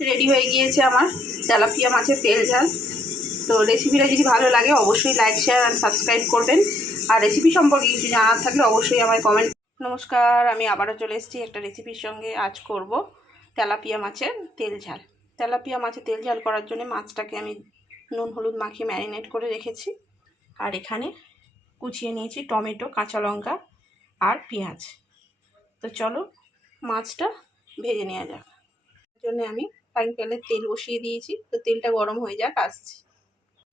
Ready হয়ে গিয়েছে আমার। তেলাপিয়া মাছের তেল ঝাল। তো রেসিপিটা যদি ভালো লাগে, অবশ্যই লাইক শেয়ার অ্যান্ড সাবস্ক্রাইব করবেন। আর রেসিপি সম্পর্কে কিছু জানার থাকলে অবশ্যই আমায় কমেন্ট নমস্কার, আমি আবারও চলে এসেছি একটা রেসিপির সঙ্গে। আজ করব তেলাপিয়া মাছের তেল ঝাল। তেলাপিয়া মাছের তেল ঝাল করার জন্য মাছটাকে আমি নুন, হলুদ মাখিয়ে ম্যারিনেট করে রেখেছি। আর এখানে কুচিয়ে নিয়েছি টমেটো, কাঁচা লঙ্কা আর পেঁয়াজ। তো চলো মাছটা ভেজে নেওয়া যাক। জন্য আমি ফ্রাইং প্যানে তেল বসিয়ে দিয়েছি। তো তেলটা গরম হয়ে যাক, আসছি।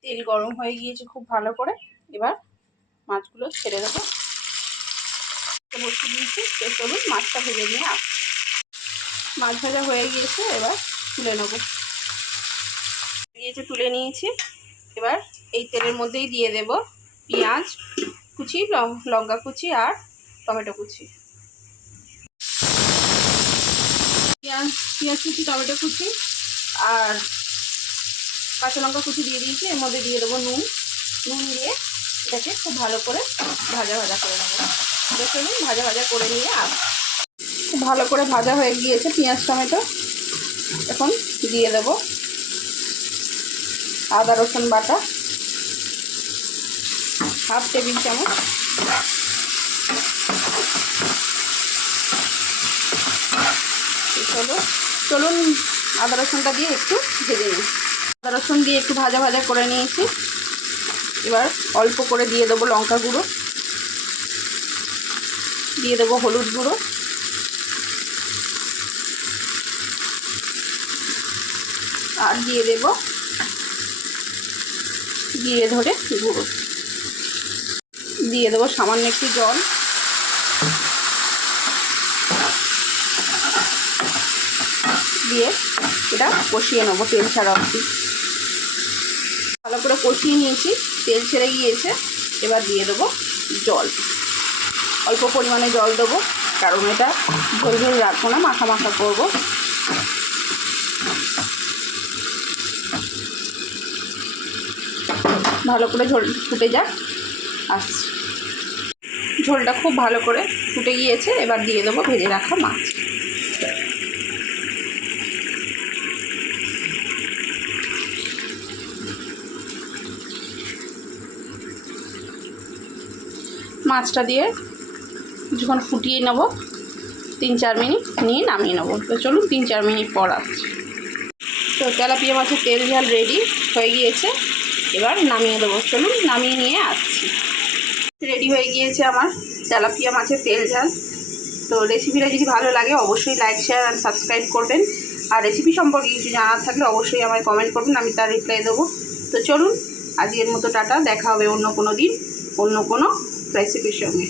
তেল গরম হয়ে গিয়েছে খুব ভালো করে। এবার মাছগুলো ছেড়ে দেবো। বসিয়ে দিয়েছি। তো চলুন মাছটা ভেজে নিয়ে আসছি মাছ ভাজা হয়ে গিয়েছে, এবার তুলে নেব। দিয়েছে তুলে নিয়েছি। এবার এই তেলের মধ্যেই দিয়ে দেব পেঁয়াজ কুচি লঙ্কা কুচি আর টমেটো কুচি। পেঁয়াজ পেঁয়াজ কুচি, টমেটো কুচি আর কাঁচা লঙ্কা কুচি দিয়ে দিয়েছি। এর মধ্যে দিয়ে দেবো নুন। নুন দিয়ে এটাকে খুব ভালো করে ভাজা ভাজা করে নেব। দেখে নিন ভাজা ভাজা করে নিয়ে আর খুব ভালো করে ভাজা হয়ে গিয়েছে পেঁয়াজ, টমেটো। এখন দিয়ে দেব আদা, রসুন বাটা। হাফ টেবিল চামচ। চলো চলুন আদা রসুনটা দিয়ে একটু ভেজে নিই। আদা রসুন দিয়ে একটু ভাজা ভাজা করে নিয়েছি। এবার অল্প করে দিয়ে দেবো লঙ্কা গুঁড়ো। দিয়ে দেবো হলুদ গুঁড়ো। আর দিয়ে দেব জিরে ধরে গুঁড়ো। দিয়ে দেবো সামান্য একটু জল। দিয়ে এটা কষিয়ে নেব, তেল ছাড়া অবধি। ভালো করে কষিয়ে নিয়েছি, তেল ছেড়ে গিয়েছে, এবার দিয়ে দেবো জল। অল্প পরিমাণে জল দেবো, কারণ এটা ঝোল ঝোল রাখব না, মাখা মাখা করব। ভালো করে ঝোল ফুটে যাক আসছি ঝোলটা খুব ভালো করে ফুটে গিয়েছে, এবার দিয়ে দেবো ভেজে রাখা মাছ। মাছটা দিয়ে কিছুক্ষণ ফুটিয়ে নেব। তিন চার মিনিট নিয়ে নামিয়ে নেব। তো চলুন তিন চার মিনিট পর আসছি। তো তেলাপিয়া মাছের তেল ঝাল রেডি হয়ে গিয়েছে। এবার নামিয়ে দেবো। চলুন নামিয়ে নিয়ে আসছি। রেডি হয়ে গিয়েছে আমার তেলাপিয়া মাছের তেল ঝাল। তো রেসিপিটা যদি ভালো লাগে, অবশ্যই লাইক শেয়ার অ্যান্ড সাবস্ক্রাইব করবেন। আর রেসিপি সম্পর্কে কিছু জানার থাকলে অবশ্যই আমায় কমেন্ট করবেন, আমি তার রিপ্লাই দেবো। তো চলুন, আজকের মতো টাটা। দেখা হবে অন্য কোনো দিন, অন্য কোনো রেসিপির সঙ্গে